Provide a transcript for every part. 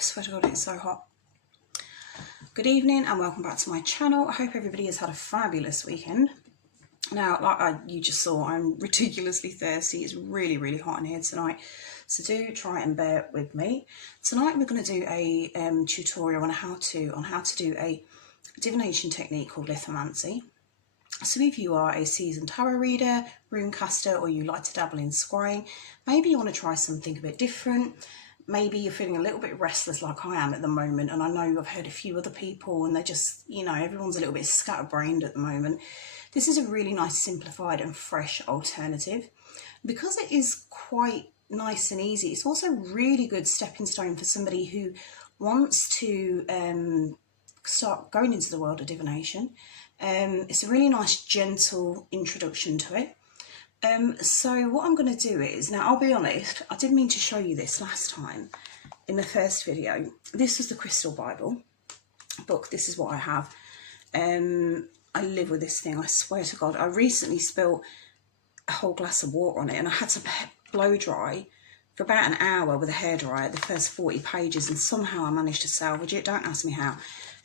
swear to God, it's so hot. Good evening and welcome back to my channel. I hope everybody has had a fabulous weekend. Now, like you just saw, I'm ridiculously thirsty. It's really, really hot in here tonight. So do try and bear with me. Tonight we're going to do a tutorial on how to do a divination technique called Lithomancy. So if you are a seasoned tarot reader, runecaster, or you like to dabble in scrying, maybe you want to try something a bit different. Maybe you're feeling a little bit restless like I am at the moment, and I know I've heard a few other people and they're just, you know, everyone's a little bit scatterbrained at the moment. This is a really nice, simplified and fresh alternative. Because it is quite nice and easy, it's also a really good stepping stone for somebody who wants to start going into the world of divination. It's a really nice, gentle introduction to it. So what I'm going to do is, now I'll be honest, I didn't mean to show you this last time in the first video. This was the Crystal Bible book. This is what I have. I live with this thing, I swear to God. I recently spilled a whole glass of water on it and I had to blow dry for about an hour with a hairdryer the first 40 pages, and somehow I managed to salvage it. Don't ask me how,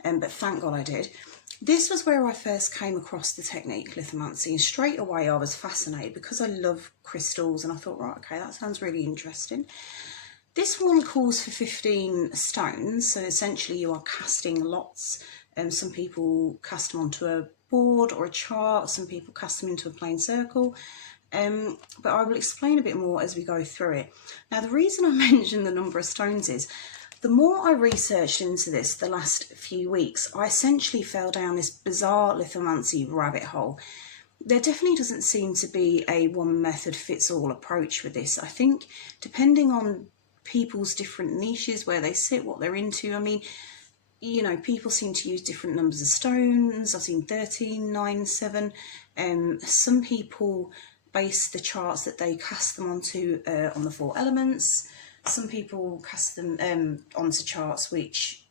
but thank God I did. This was where I first came across the technique, Lithomancy, and straight away I was fascinated because I love crystals, and I thought, right, okay, that sounds really interesting. This one calls for 15 stones, so essentially you are casting lots. Some people cast them onto a board or a chart, some people cast them into a plain circle, but I will explain a bit more as we go through it. Now, the reason I mentioned the number of stones is, the more I researched into this the last few weeks, I essentially fell down this bizarre lithomancy rabbit hole. There definitely doesn't seem to be a one method fits all approach with this. I think depending on people's different niches, where they sit, what they're into, I mean, you know, people seem to use different numbers of stones. I've seen 13, 9, 7. Some people base the charts that they cast them onto on the 4 elements. Some people cast them onto charts which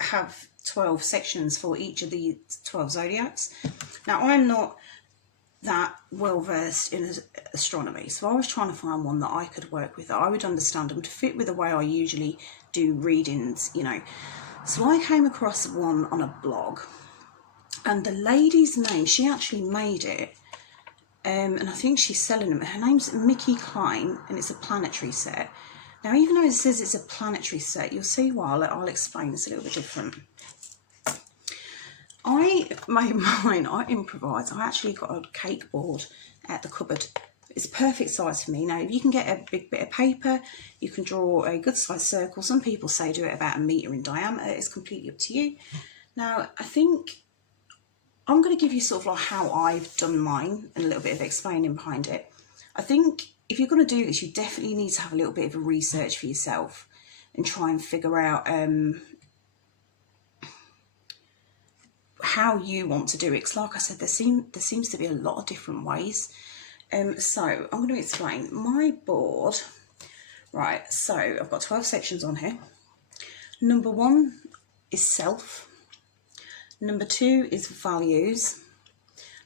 have 12 sections for each of the 12 zodiacs. Now, I'm not that well versed in astronomy, so I was trying to find one that I could work with, that I would understand them to fit with the way I usually do readings, you know. So I came across one on a blog, and the lady's name, she actually made it, and I think she's selling them. Her name's Mickey Klein, and it's a planetary set. Now, even though it says it's a planetary set, you'll see why. I'll explain. It's a little bit different. I made mine, I improvised. I actually got a cake board at the cupboard. It's perfect size for me. Now, if you can get a big bit of paper, you can draw a good size circle. Some people say do it about 1 metre in diameter. It's completely up to you. Now, I think I'm going to give you sort of like how I've done mine and a little bit of explaining behind it. I think if you're going to do this, you definitely need to have a little bit of a research for yourself and try and figure out how you want to do it. Because like I said, there seems to be a lot of different ways. So I'm going to explain my board. Right, so I've got 12 sections on here. Number 1 is self. Number 2 is values.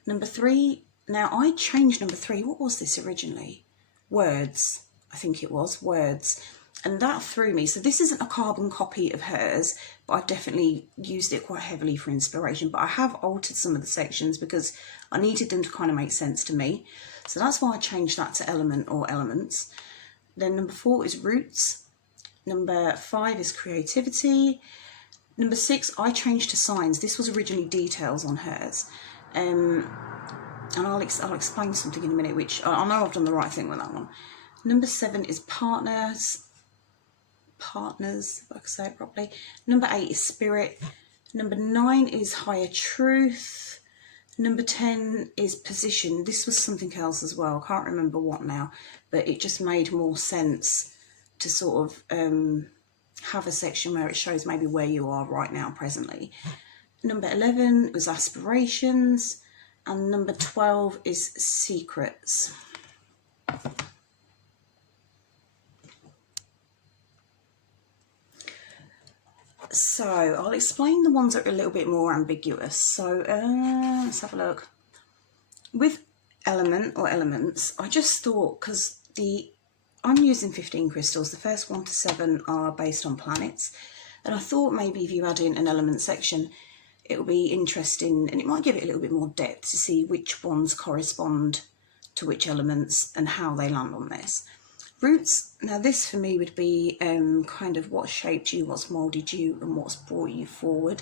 Number 3, now I changed number 3. What was this originally? Words, I think it was, words. And that threw me. So this isn't a carbon copy of hers, but I've definitely used it quite heavily for inspiration. But I have altered some of the sections because I needed them to kind of make sense to me. So that's why I changed that to element or elements. Then number 4 is roots. Number 5 is creativity. Number 6, I changed to signs. This was originally details on hers. And I'll explain something in a minute, which I know I've done the right thing with that one. Number 7 is partners, if I can say it properly. Number 8 is spirit. Number 9 is higher truth. Number 10 is position. This was something else as well. I can't remember what now, but it just made more sense to sort of have a section where it shows maybe where you are right now presently. Number 11 was aspirations. And number 12 is secrets. So I'll explain the ones that are a little bit more ambiguous. So let's have a look. With element or elements, I just thought, because I'm using 15 crystals. The first 1 to 7 are based on planets. And I thought maybe if you add in an element section, it will be interesting and it might give it a little bit more depth to see which ones correspond to which elements and how they land on this. Roots, now this for me would be kind of what shaped you, what's moulded you and what's brought you forward.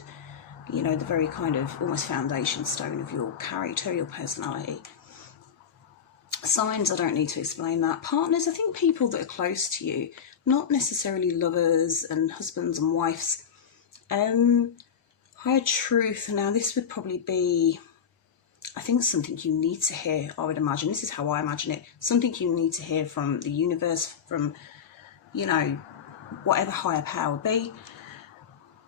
You know, the very kind of almost foundation stone of your character, your personality. Signs, I don't need to explain that. Partners, I think people that are close to you, not necessarily lovers and husbands and wives. Higher truth, now this would probably be, I think something you need to hear, I would imagine. This is how I imagine it. Something you need to hear from the universe, from, you know, whatever higher power be.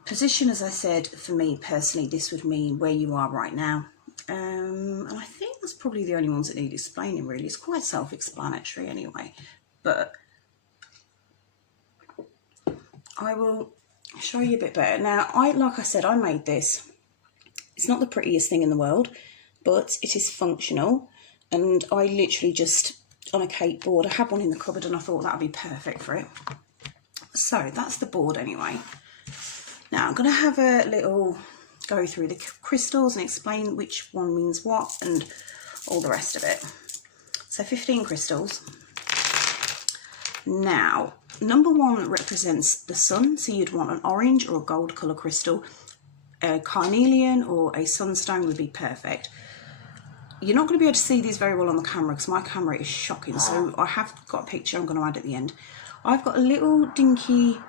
Position, as I said, for me personally, this would mean where you are right now. And I think that's probably the only ones that need explaining, really. It's quite self-explanatory anyway. But I will show you a bit better. Now, like I said, I made this. It's not the prettiest thing in the world, but it is functional. And I literally just, on a cake board, I had one in the cupboard and I thought that would be perfect for it. So that's the board anyway. Now, I'm going to have a little go through the crystals and explain which one means what and all the rest of it. So 15 crystals. Now, number 1 represents the sun, so you'd want an orange or a gold colour crystal. A carnelian or a sunstone would be perfect. You're not going to be able to see these very well on the camera because my camera is shocking, so I have got a picture I'm going to add at the end. I've got a little dinky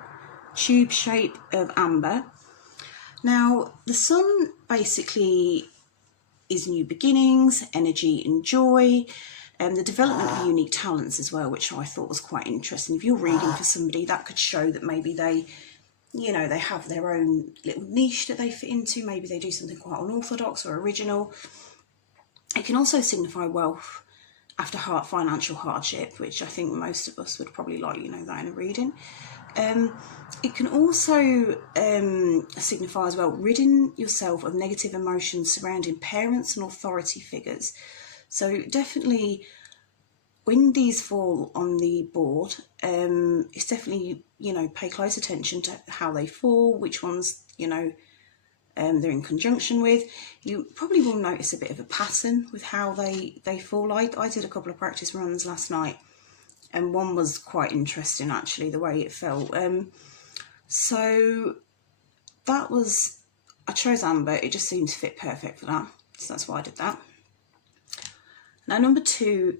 tube shape of amber. Now, the sun basically is new beginnings, energy and joy, and the development of unique talents as well, which I thought was quite interesting. If you're reading for somebody, that could show that maybe they, you know, they have their own little niche that they fit into. Maybe they do something quite unorthodox or original. It can also signify wealth after financial hardship, which I think most of us would probably likely know that in a reading. It can also signify as well ridding yourself of negative emotions surrounding parents and authority figures. So definitely when these fall on the board, it's definitely, you know, pay close attention to how they fall, which ones, you know, they're in conjunction with. You probably will notice a bit of a pattern with how they fall. I did a couple of practice runs last night and one was quite interesting actually, the way it felt. So that was, I chose amber, it just seemed to fit perfect for that, so that's why I did that. Now number 2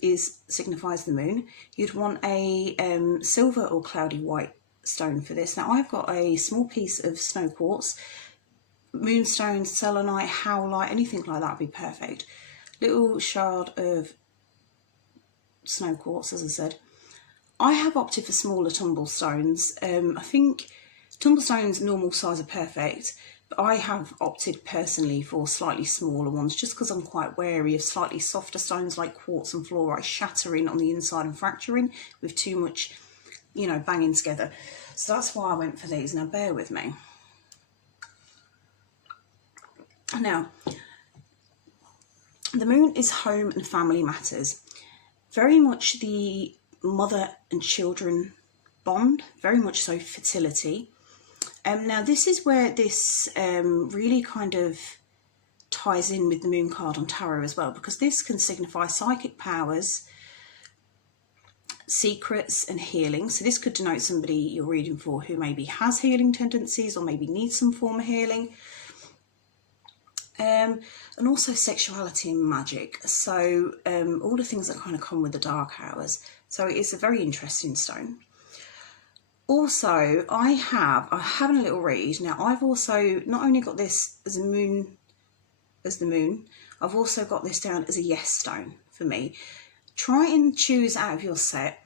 signifies the moon. You'd want a silver or cloudy white stone for this. Now I've got a small piece of snow quartz, moonstone, selenite, howlite, anything like that would be perfect. Little shard of snow quartz, as I said. I have opted for smaller tumblestones. I think tumblestones normal size are perfect, but I have opted personally for slightly smaller ones just because I'm quite wary of slightly softer stones like quartz and fluorite shattering on the inside and fracturing with too much, you know, banging together. So that's why I went for these. Now bear with me. Now, the moon is home and family matters. Very much the mother and children bond, very much so fertility. Now this is where this really kind of ties in with the moon card on tarot as well, because this can signify psychic powers, secrets and healing. So this could denote somebody you're reading for who maybe has healing tendencies or maybe needs some form of healing. And also sexuality and magic. So all the things that kind of come with the dark hours. So it's a very interesting stone. Also, I'm having a little read. Now I've also not only got this as the moon, I've also got this down as a yes stone for me. Try and choose out of your set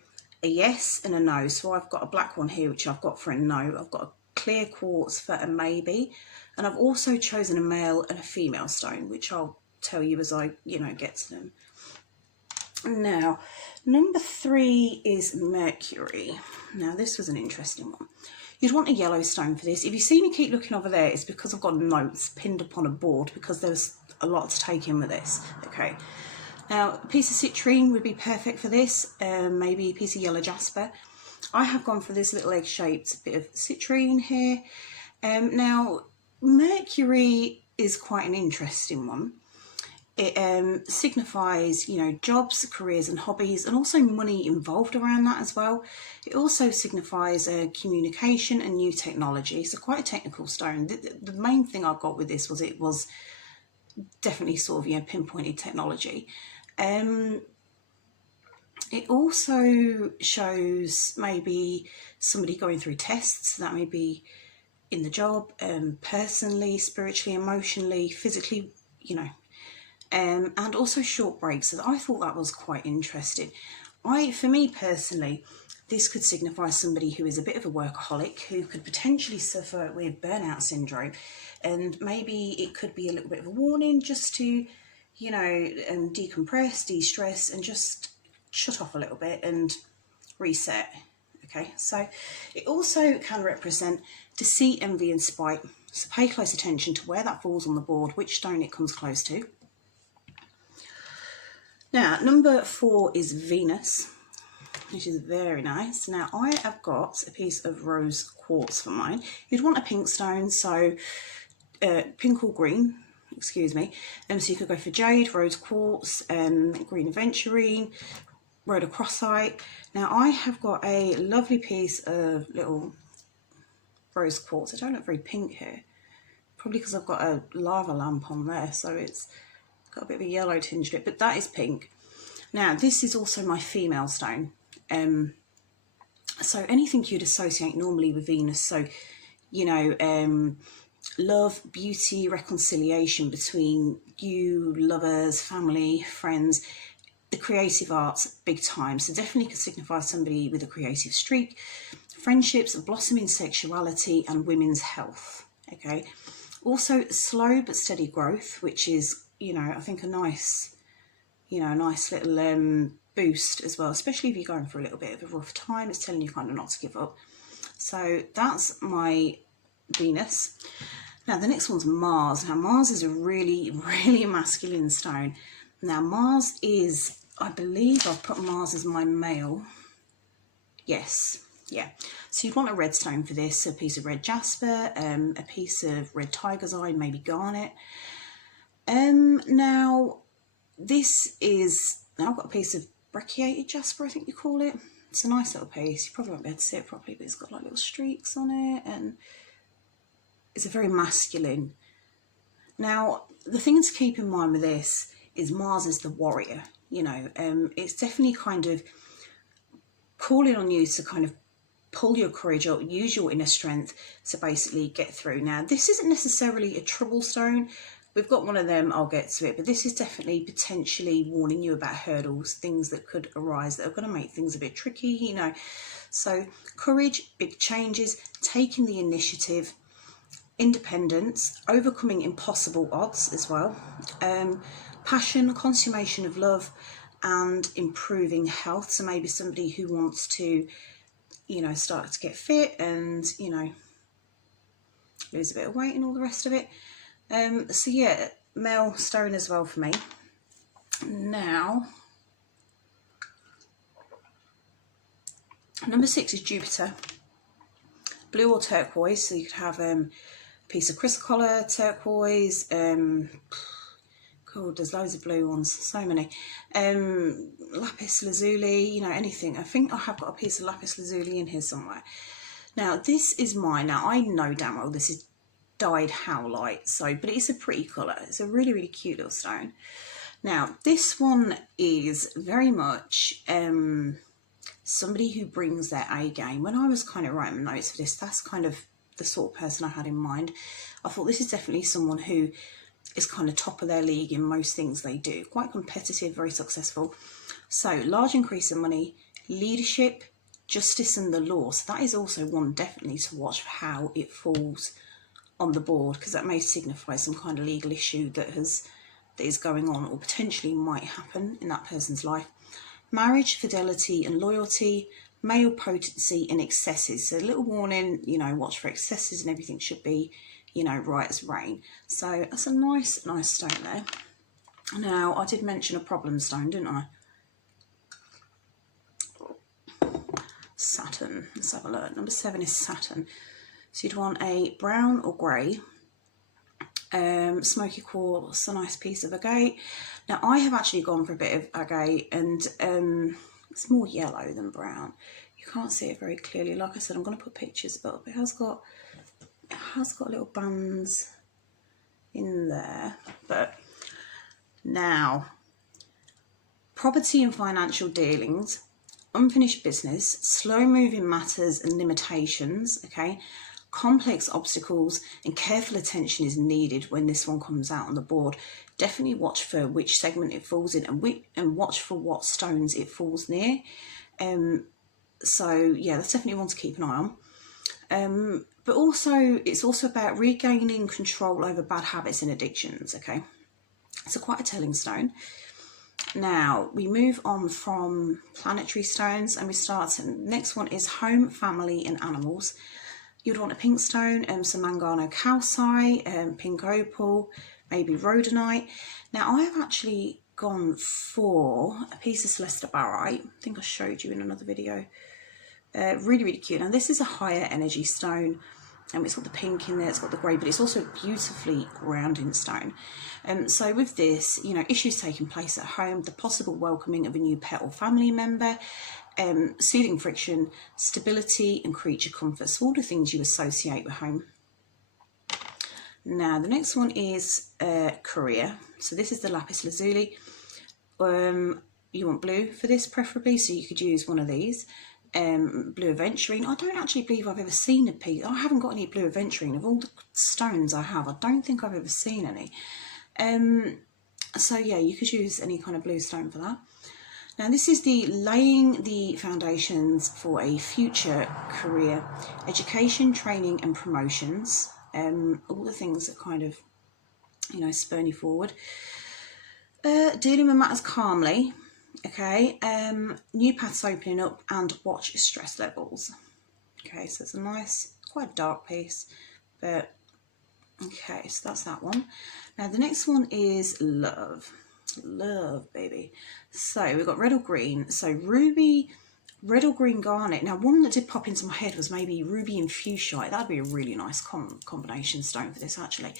a yes and a no. So I've got a black one here, which I've got for a no. I've got a clear quartz for a maybe. And I've also chosen a male and a female stone, which I'll tell you as I, you know, get to them. Now, number 3 is Mercury. Now, this was an interesting one. You'd want a yellow stone for this. If you see me keep looking over there, it's because I've got notes pinned upon a board because there's a lot to take in with this. Okay. Now, a piece of citrine would be perfect for this, maybe a piece of yellow jasper. I have gone for this little egg-shaped bit of citrine here. Now, Mercury is quite an interesting one. It signifies, you know, jobs, careers and hobbies, and also money involved around that as well. It also signifies communication and new technology. So quite a technical stone. The main thing I got with this was it was definitely sort of, you know, pinpointed technology. It also shows maybe somebody going through tests. That may be in the job, personally, spiritually, emotionally, physically, you know, and also short breaks. So I thought that was quite interesting. For me personally, this could signify somebody who is a bit of a workaholic, who could potentially suffer with burnout syndrome, and maybe it could be a little bit of a warning just to, you know, decompress, de-stress, and just shut off a little bit and reset. Okay, so it also can represent deceit, envy and spite. So pay close attention to where that falls on the board, which stone it comes close to. Now, number 4 is Venus, which is very nice. Now, I have got a piece of rose quartz for mine. You'd want a pink stone, so pink or green, excuse me. So you could go for jade, rose quartz, green aventurine, rhodochrosite. Now, I have got a lovely piece of little rose quartz. I don't look very pink here, probably because I've got a lava lamp on there, so it's got a bit of a yellow tinge to it, but that is pink. Now, this is also my female stone. So anything you'd associate normally with Venus, so, you know, love, beauty, reconciliation between you, lovers, family, friends, the creative arts, big time. So definitely could signify somebody with a creative streak, friendships, blossoming sexuality, and women's health. Okay. Also slow but steady growth, which is, you know, I think a nice, you know, a nice little boost as well, especially if you're going through a little bit of a rough time. It's telling you kind of not to give up. So that's my Venus. Now the next one's Mars. Now Mars is a really, really masculine stone. Now Mars is, I believe I've put Mars as my male. Yes, yeah. So you'd want a red stone for this, a piece of red jasper, a piece of red tiger's eye, maybe garnet. Now this is, now I've got a piece of brecciated jasper, I think you call it. It's a nice little piece. You probably won't be able to see it properly, but it's got like little streaks on it, and it's a very masculine. Now the thing to keep in mind with this is Mars is the warrior, you know. It's definitely kind of calling on you to kind of pull your courage up, use your inner strength to basically get through. Now this isn't necessarily a trouble stone. We've got one of them, I'll get to it, but this is definitely potentially warning you about hurdles, things that could arise that are going to make things a bit tricky, you know. So courage, big changes, taking the initiative, independence, overcoming impossible odds as well, passion, consummation of love, and improving health. So maybe somebody who wants to, you know, start to get fit and, you know, lose a bit of weight and all the rest of it. So yeah, male stone as well for me. Now, number 6 is Jupiter. Blue or turquoise, so you could have a piece of chrysocolla, turquoise, cool, there's loads of blue ones, so many. Lapis lazuli, you know, anything. I think I have got a piece of lapis lazuli in here somewhere. Now, this is mine. Now, I know damn well this is dyed howlite, so, but it's a pretty colour. It's a really, really cute little stone. Now, this one is very much somebody who brings their A game. When I was kind of writing notes for this, that's kind of the sort of person I had in mind. I thought this is definitely someone who is kind of top of their league in most things they do. Quite competitive, very successful. So, large increase in money, leadership, justice and the law. So that is also one definitely to watch for how it falls on the board, because that may signify some kind of legal issue that is going on or potentially might happen in that person's life. Marriage, fidelity and loyalty, male potency and excesses. So a little warning, you know, watch for excesses and everything should be, you know, right as rain. So that's a nice stone there. Now, I did mention a problem stone, didn't I? Saturn. Let's have a look. Number 7 is Saturn. So you'd want a brown or grey. Smoky quartz, a nice piece of agate. Now, I have actually gone for a bit of agate, and it's more yellow than brown. You can't see it very clearly. Like I said, I'm going to put pictures, but it has got little bands in there. But now, property and financial dealings, unfinished business, slow moving matters and limitations, okay, complex obstacles, and careful attention is needed when this one comes out on the board. Definitely watch for which segment it falls in, and watch for what stones it falls near. So yeah, that's definitely one to keep an eye on. But also, it's also about regaining control over bad habits and addictions, okay? So quite a telling stone. Now, we move on from planetary stones, and we start, next one is home, family and animals. You'd want a pink stone, some mangano calcite, pink opal, maybe rhodonite. Now, I have actually gone for a piece of celeste barite. I think I showed you in another video. Really, really cute. And this is a higher energy stone. It's got the pink in there, it's got the grey, but it's also a beautifully grounding stone. So with this, you know, issues taking place at home, the possible welcoming of a new pet or family member, soothing friction, stability and creature comfort. So all the things you associate with home. Now, the next one is career. So this is the lapis lazuli. You want blue for this preferably, so you could use one of these. Blue aventurine. I don't actually believe I've ever seen a piece. I haven't got any blue aventurine. Of all the stones I have, I don't think I've ever seen any. So yeah, you could use any kind of blue stone for that. Now, this is the laying the foundations for a future career, education, training and promotions. All the things that kind of, you know, spurn you forward. Dealing with matters calmly. Okay, new paths opening up, and watch stress levels. Okay, so it's a nice, quite a dark piece, but okay, so that's that one. Now, the next one is love. Love, baby. So we've got red or green. So ruby, red or green garnet. Now, one that did pop into my head was maybe ruby and fuchsite. That'd be a really nice combination stone for this, actually.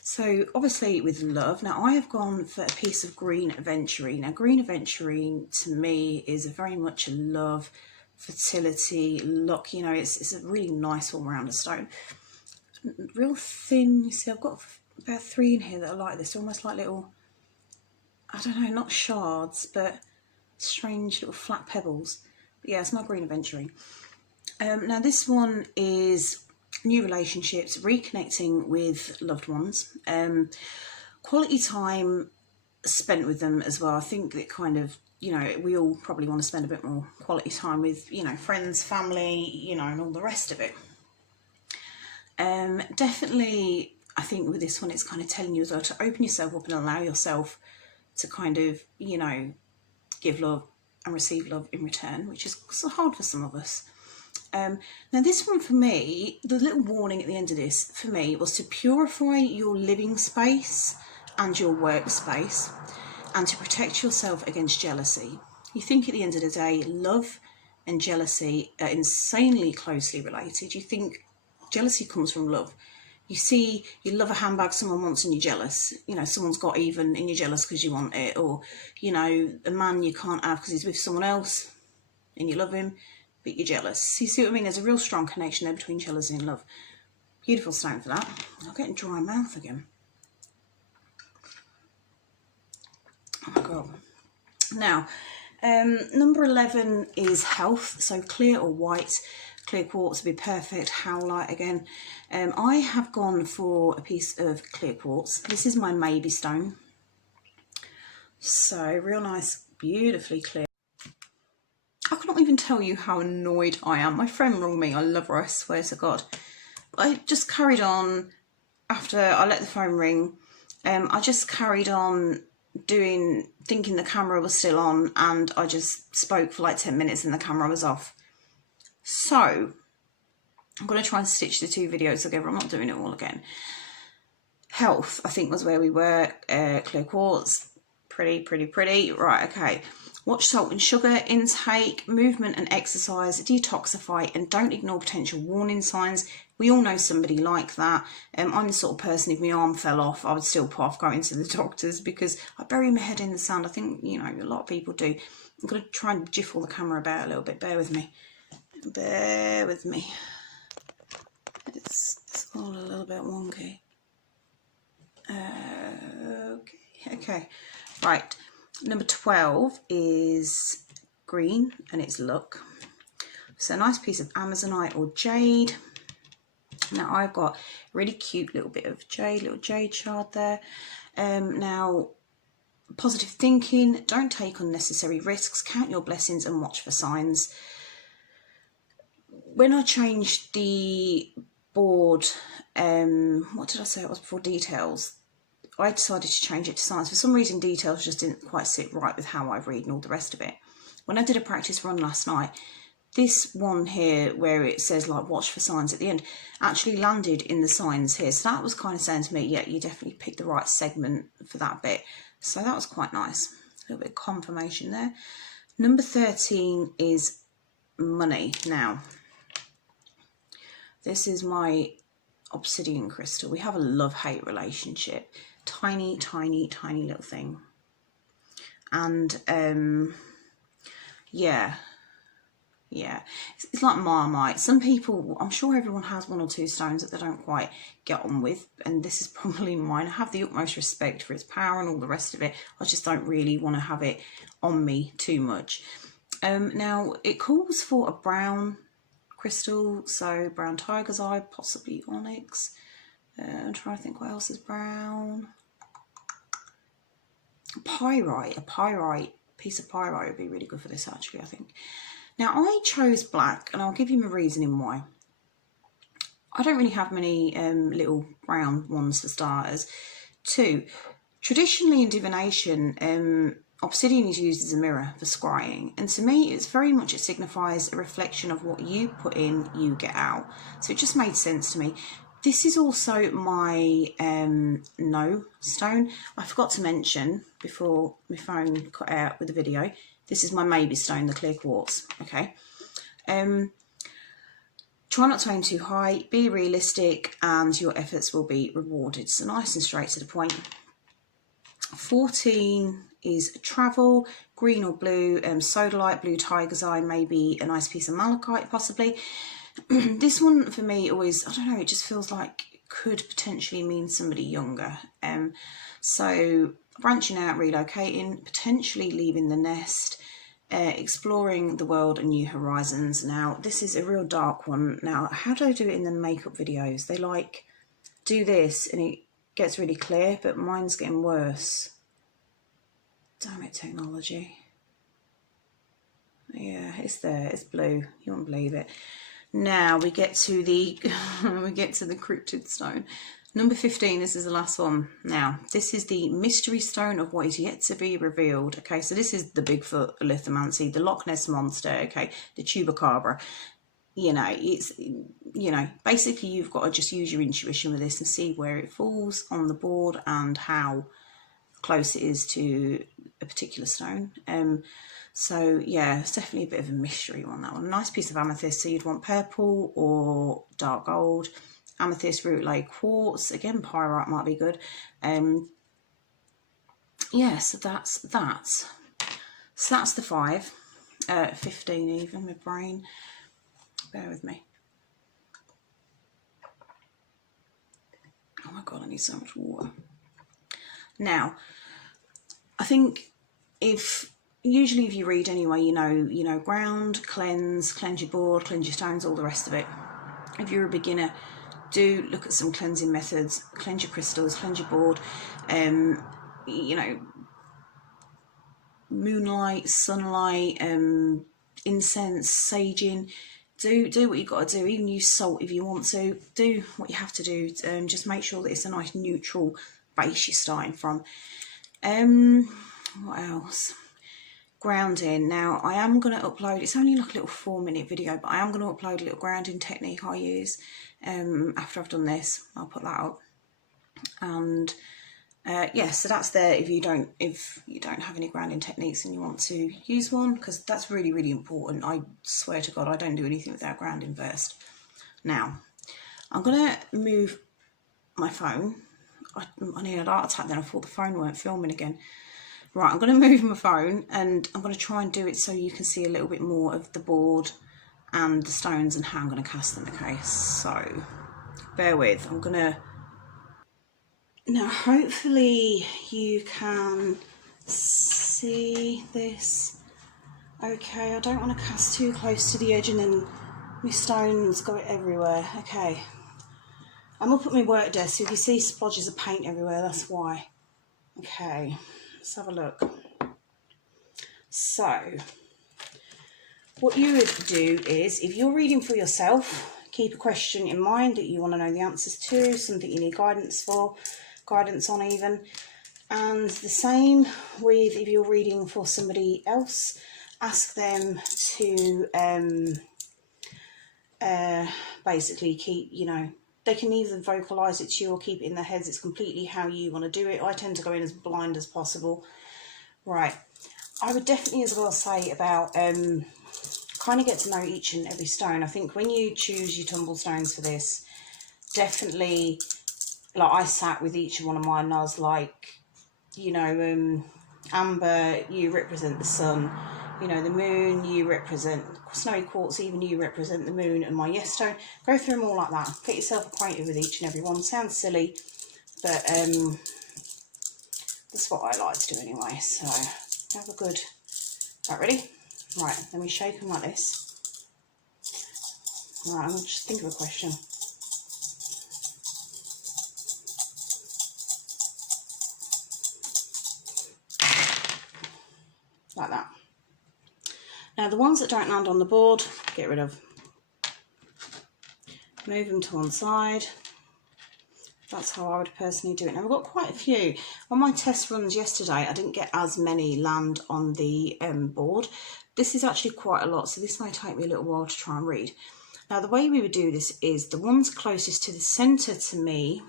So obviously with love, now I have gone for a piece of green aventurine. Now, green aventurine to me is very much a love, fertility, luck. You know, it's a really nice all-rounder stone. Real thin. You see, I've got about 3 in here that are like this, almost like little, I don't know, not shards, but strange little flat pebbles. But yeah, it's my green aventurine. Now, this one is new relationships, reconnecting with loved ones, quality time spent with them as well. I think that kind of, you know, we all probably want to spend a bit more quality time with, you know, friends, family, you know, and all the rest of it. Definitely, I think with this one, it's kind of telling you as well to open yourself up and allow yourself to kind of, you know, give love and receive love in return, which is so hard for some of us. Now, this one for me, the little warning at the end of this for me was to purify your living space and your workspace, and to protect yourself against jealousy. You think at the end of the day, love and jealousy are insanely closely related. You think jealousy comes from love. You see, you love a handbag someone wants and you're jealous. You know, someone's got even and you're jealous because you want it. Or, you know, a man you can't have because he's with someone else and you love him, but you're jealous. You see what I mean? There's a real strong connection there between jealousy and love. Beautiful stone for that. I'm getting dry mouth again. Oh my God. Now, number 11 is health. So clear or white. Clear quartz would be perfect. Howlite again. I have gone for a piece of clear quartz. This is my maybe stone. So real nice, beautifully clear. I cannot even tell you how annoyed I am. My friend rang me. I love her, I swear to God. I just carried on after I let the phone ring. I just carried on thinking the camera was still on, and I just spoke for like 10 minutes and the camera was off. So I'm going to try and stitch the 2 videos together. I'm not doing it all again. Health, I think, was where we were. Clear quartz. Pretty, pretty, pretty. Right, okay. Watch salt and sugar intake, movement and exercise, detoxify, and don't ignore potential warning signs. We all know somebody like that. I'm the sort of person, if my arm fell off, I would still put off going to the doctors because I bury my head in the sand. I think, you know, a lot of people do. I'm going to try and jiffle the camera about a little bit. Bear with me. Bear with me. It's all a little bit wonky. Okay. Right. Number 12 is green and it's luck. So a nice piece of Amazonite or jade. Now I've got a really cute little bit of jade, little jade shard there. Now, positive thinking, don't take unnecessary risks, count your blessings and watch for signs. When I changed the board, what did I say it was before, details, I decided to change it to signs. For some reason, details just didn't quite sit right with how I read and all the rest of it. When I did a practice run last night, this one here where it says like watch for signs at the end actually landed in the signs here. So that was kind of saying to me, yeah, you definitely picked the right segment for that bit. So that was quite nice. A little bit of confirmation there. Number 13 is money. Now, this is my obsidian crystal. We have a love-hate relationship. Tiny, tiny, tiny little thing. And yeah, it's like Marmite. Some people, I'm sure everyone has one or two stones that they don't quite get on with, and this is probably mine. I have the utmost respect for its power and all the rest of it. I just don't really want to have it on me too much. Now it calls for a brown crystal, so brown tiger's eye, possibly onyx. I'm trying to think what else is brown. Pyrite, a pyrite, piece of pyrite would be really good for this actually, I think. Now I chose black and I'll give you my reasoning why. I don't really have many little brown ones for starters. 2, traditionally in divination, obsidian is used as a mirror for scrying, and to me it's very much, it signifies a reflection of what you put in, you get out. So it just made sense to me. This is also my no stone. I forgot to mention before my phone cut out with the video, this is my maybe stone, the clear quartz. Okay. Try not to aim too high, be realistic, and your efforts will be rewarded. So nice and straight to the point. 14 is travel, green or blue, sodalite, blue tiger's eye, maybe a nice piece of malachite possibly. This one for me always, I don't know, it just feels like it could potentially mean somebody younger. So branching out, relocating, potentially leaving the nest, exploring the world and new horizons. Now this is a real dark one. Now how do I do it in the makeup videos? They like do this and it gets really clear, but mine's getting worse. Damn it, technology. Yeah, it's there, it's blue, you won't believe it. Now we get to the cryptid stone. Number 15, this is the last one. Now, this is the mystery stone of what is yet to be revealed. Okay, so this is the Bigfoot lithomancy, the Loch Ness monster, okay, the chupacabra. You know, it's, you know, basically you've got to just use your intuition with this and see where it falls on the board and how close it is to a particular stone. So yeah, it's definitely a bit of a mystery on that one. A nice piece of amethyst, so you'd want purple or dark gold. Amethyst, root lake, quartz, again pyrite might be good. Yeah, so that's that. So that's the 5. 15 even, my brain. Bear with me. Oh my god, I need so much water. Now, I think usually if you read anyway, you know, ground, cleanse your board, cleanse your stones, all the rest of it. If you're a beginner, do look at some cleansing methods, cleanse your crystals, cleanse your board, you know, moonlight, sunlight, incense, saging. Do what you've got to do, even use salt if you want to. Do what you have to do, just make sure that it's a nice neutral base you're starting from. What else? Grounding. Now I am going to upload, it's only like a little 4-minute video, but I am going to upload a little grounding technique I use after I've done this. I'll put that up. And Yeah, so that's there if you don't have any grounding techniques and you want to use one, because that's really, really important. I swear to God, I don't do anything without grounding first. Now, I'm going to move my phone. I needed a heart attack then. I thought the phone weren't filming again. Right, I'm going to move my phone and I'm going to try and do it so you can see a little bit more of the board and the stones and how I'm going to cast them. Okay, so bear with. I'm going to... Now, hopefully you can see this. Okay, I don't want to cast too close to the edge and then my stones go everywhere. Okay, I'm up at my work desk, so if you see splodges of paint everywhere, that's why. Okay, let's have a look. So, what you would do is, if you're reading for yourself, keep a question in mind that you want to know the answers to, something you need guidance on even. And the same with if you're reading for somebody else, ask them to basically keep, they can either vocalise it to you or keep it in their heads. It's completely how you want to do it. I tend to go in as blind as possible. Right, I would definitely as well say about kind of get to know each and every stone. I think when you choose your Tumblestones for this, definitely, like I sat with each one of mine and I was like, Amber, you represent the sun. The moon, you represent snowy quartz, even you represent the moon, and my yes stone. Go through them all like that. Get yourself acquainted with each and every one. Sounds silly, but that's what I like to do anyway. So have a good... Right, ready? Right, let me shake them like this. Right, I'm going to just think of a question. Like that. Now the ones that don't land on the board, get rid of. Move them to one side. That's how I would personally do it. Now we've got quite a few. On my test runs yesterday, I didn't get as many land on the board. This is actually quite a lot, so this may take me a little while to try and read. Now the way we would do this is the ones closest to the centre to me,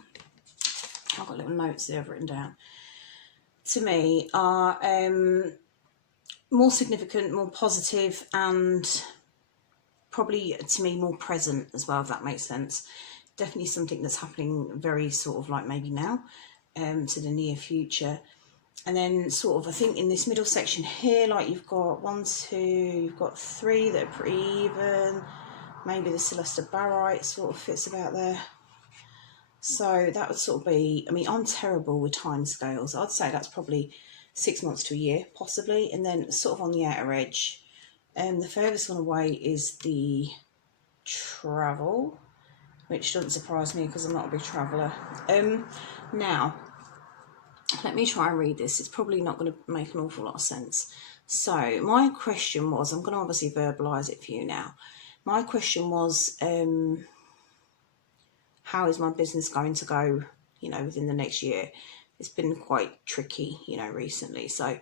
I've got little notes there I've written down, to me are more significant, more positive, and probably to me more present as well, if that makes sense. Definitely something that's happening very sort of like maybe now to the near future. And then sort of I think in this middle section here, like you've got 1, 2, you've got 3 that are pretty even. Maybe the Celesta Barite sort of fits about there. So that would sort of be, I mean, I'm terrible with time scales. I'd say that's probably 6 months to a year, possibly. And then sort of on the outer edge, the furthest one away is the travel, which doesn't surprise me because I'm not a big traveller. Now, let me try and read this. It's probably not going to make an awful lot of sense. So my question was, I'm going to obviously verbalise it for you now. My question was, how is my business going to go, within the next year? It's been quite tricky, recently. So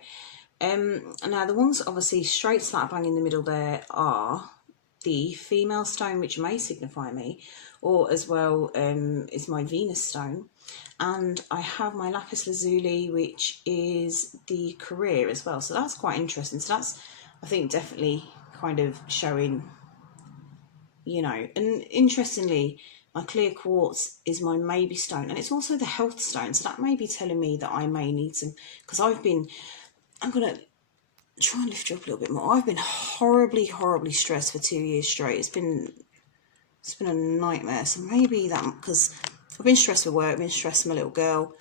now the ones obviously straight slap bang in the middle there are the female stone, which may signify me, or as well is my Venus stone. And I have my lapis lazuli, which is the career as well. So that's quite interesting. So that's, I think, definitely kind of showing, and interestingly, my clear quartz is my maybe stone, and it's also the health stone. So that may be telling me that I may need some, because I'm going to try and lift you up a little bit more. I've been horribly stressed for 2 years straight. It's been a nightmare. So maybe that, because I've been stressed with work, I've been stressed with my little girl.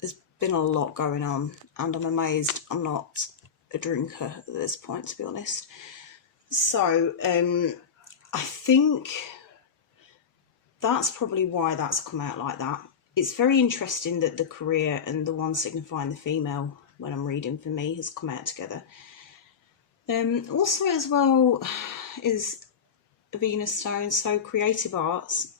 There's been a lot going on, and I'm amazed I'm not a drinker at this point, to be honest. So I think that's probably why that's come out like that. It's very interesting that the career and the one signifying the female, when I'm reading for me, has come out together. Also as well is a Venus stone, so creative arts.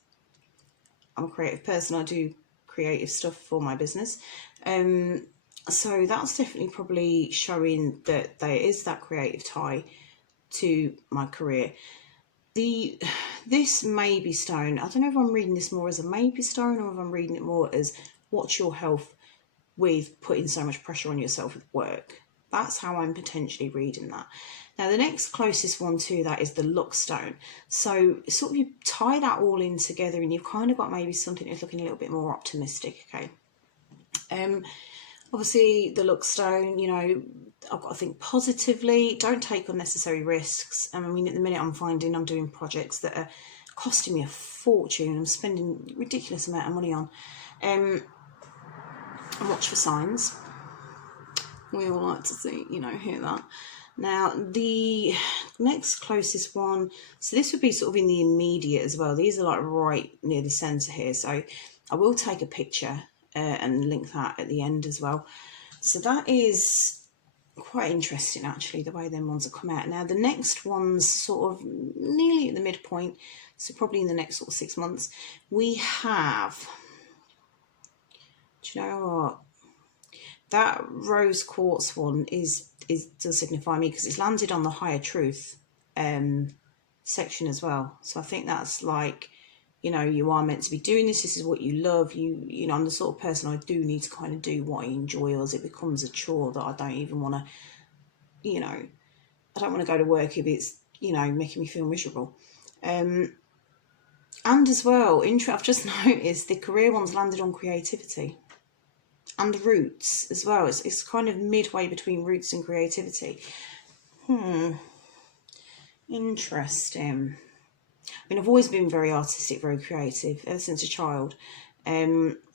I'm a creative person, I do creative stuff for my business. So that's definitely probably showing that there is that creative tie to my career. This maybe stone, I don't know if I'm reading this more as a maybe stone or if I'm reading it more as watch your health. with putting so much pressure on yourself with work. That's how I'm potentially reading that. Now, the next closest one to that is the luck stone. So sort of you tie that all in together and you've kind of got maybe something that's looking a little bit more optimistic, okay? Obviously, the luck stone, you know, I've got to think positively. Don't take unnecessary risks. I mean, at the minute I'm finding I'm doing projects that are costing me a fortune. I'm spending a ridiculous amount of money on. And watch for signs. We all like to see, you know, hear that. Now, the next closest one, so this would be sort of in the immediate as well. These are like right near the centre here. So I will take a picture and link that at the end as well. So that is quite interesting, actually, the way them ones have come out. Now, the next one's sort of nearly at the midpoint. So probably in the next sort of 6 months, we have, do you know what? That rose quartz one does signify me because it's landed on the higher truth section as well. So I think that's like, you know, you are meant to be doing this. This is what you love. You know, I'm the sort of person I do need to kind of do what I enjoy, or else it becomes a chore that I don't even want to, you know, I don't want to go to work if it's, you know, making me feel miserable. And as well, I've just noticed the career one's landed on creativity. And roots as well. It's kind of midway between roots and creativity. Interesting. I mean, I've always been very artistic, very creative ever since a child.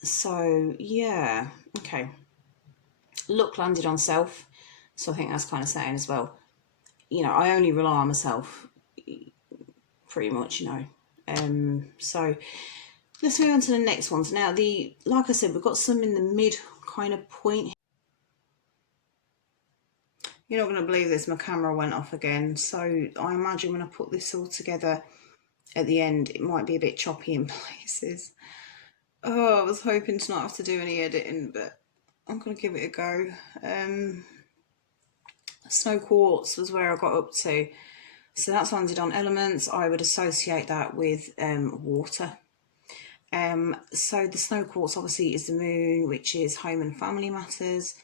So yeah, okay. Luck landed on self. So I think that's kind of saying as well, you know, I only rely on myself pretty much, you know. So let's move on to the next ones. Now, like I said, we've got some in the mid kind of point. You're not going to believe this, my camera went off again. So I imagine when I put this all together at the end, it might be a bit choppy in places. Oh, I was hoping to not have to do any editing, but I'm going to give it a go. Snow quartz was where I got up to. So that's landed on elements. I would associate that with water. So the snow quartz obviously is the moon, which is home and family matters.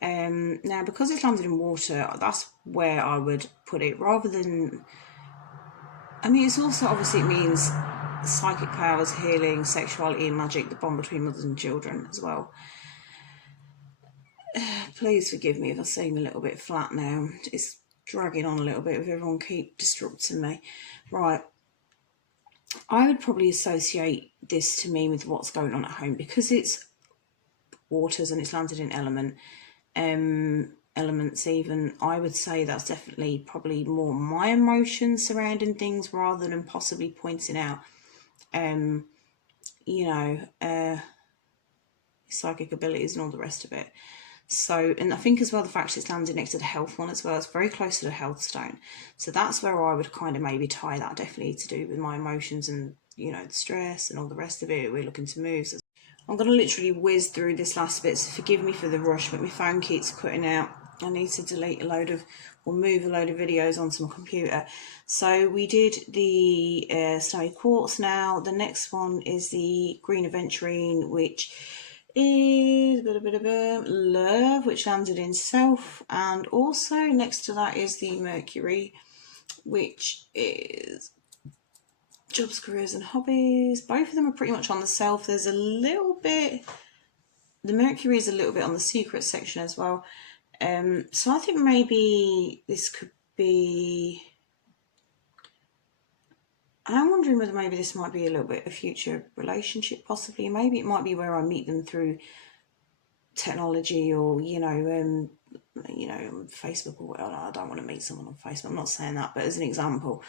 Now, because it's landed in water, that's where I would put it, rather than, I mean, it's also, obviously it means psychic powers, healing, sexuality and magic, the bond between mothers and children as well. Please forgive me if I seem a little bit flat now. It's dragging on a little bit with everyone keep disrupting me. Right. I would probably associate this to me with what's going on at home, because it's waters and it's landed in elements even. I would say that's definitely probably more my emotions surrounding things rather than possibly pointing out, you know, psychic abilities and all the rest of it. So, and I think as well the fact it's landed next to the health one as well, it's very close to the health stone. So that's where I would kind of maybe tie that, definitely to do with my emotions and, you know, the stress and all the rest of it. We're looking to move. So I'm going to literally whiz through this last bit, so forgive me for the rush, but my phone keeps cutting out. I need to delete a load of, or move a load of videos onto my computer. So we did the snowy quartz. Now the next one is the green aventurine, which is a bit of love, which landed in self, and also next to that is the Mercury, which is jobs, careers and hobbies. Both of them are pretty much on the self. There's a little bit, the Mercury is a little bit on the secret section as well. So I think maybe this could be, I'm wondering whether maybe this might be a little bit a future relationship, possibly. Maybe it might be where I meet them through technology, or, you know, Facebook or whatever. I don't want to meet someone on Facebook. I'm not saying that, but as an example.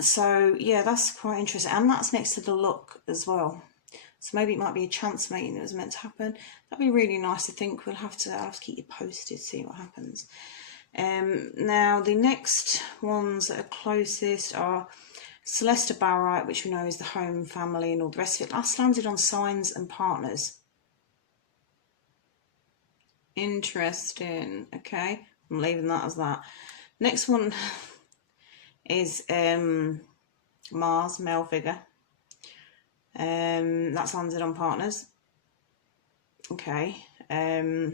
So yeah, that's quite interesting. And that's next to the luck as well. So maybe it might be a chance meeting that was meant to happen. That'd be really nice to think. I'll have to keep you posted, see what happens. Now the next ones that are closest are Celesta Barite, which we know is the home, family and all the rest of it. Last landed on signs and partners. Interesting. Okay, I'm leaving that as that. Next one is Mars, male figure. That's landed on partners. Okay. A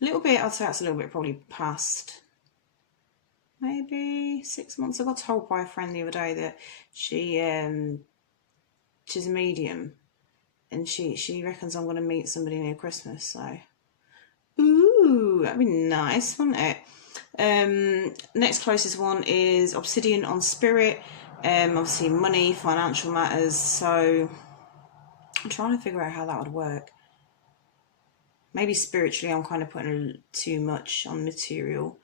little bit, I'd say that's a little bit probably past maybe 6 months. I got told by a friend the other day that she's a medium, and she reckons I'm going to meet somebody near Christmas. So, ooh, that'd be nice, wouldn't it? Next closest one is Obsidian on Spirit. Obviously money, financial matters. So I'm trying to figure out how that would work. Maybe spiritually I'm kind of putting too much on material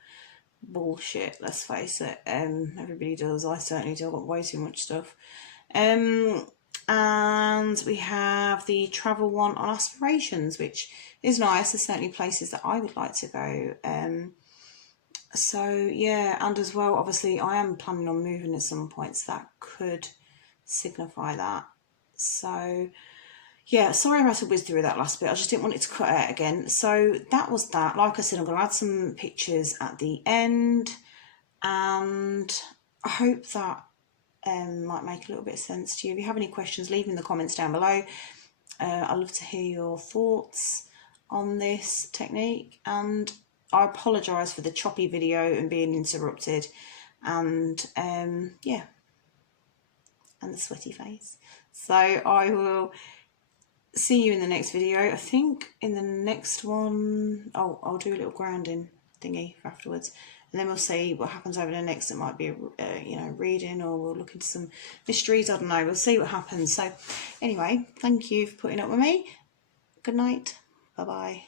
bullshit, let's face it. Everybody does. I certainly do. I've got way too much stuff. And we have the travel one on aspirations, which is nice. There's certainly places that I would like to go. So yeah, and as well, obviously I am planning on moving at some point, so that could signify that. So yeah, sorry if I said whiz through that last bit. I just didn't want it to cut out again. So that was that. Like I said, I'm going to add some pictures at the end, and I hope that might make a little bit of sense to you. If you have any questions, leave them in the comments down below. I'd love to hear your thoughts on this technique, and I apologise for the choppy video and being interrupted, and yeah, and the sweaty face. So I will see you in the next video. I think in the next one, I'll do a little grounding thingy for afterwards, and then we'll see what happens over the next. It might be a reading, or we'll look into some mysteries. I don't know. We'll see what happens. So anyway, thank you for putting up with me. Good night. Bye bye.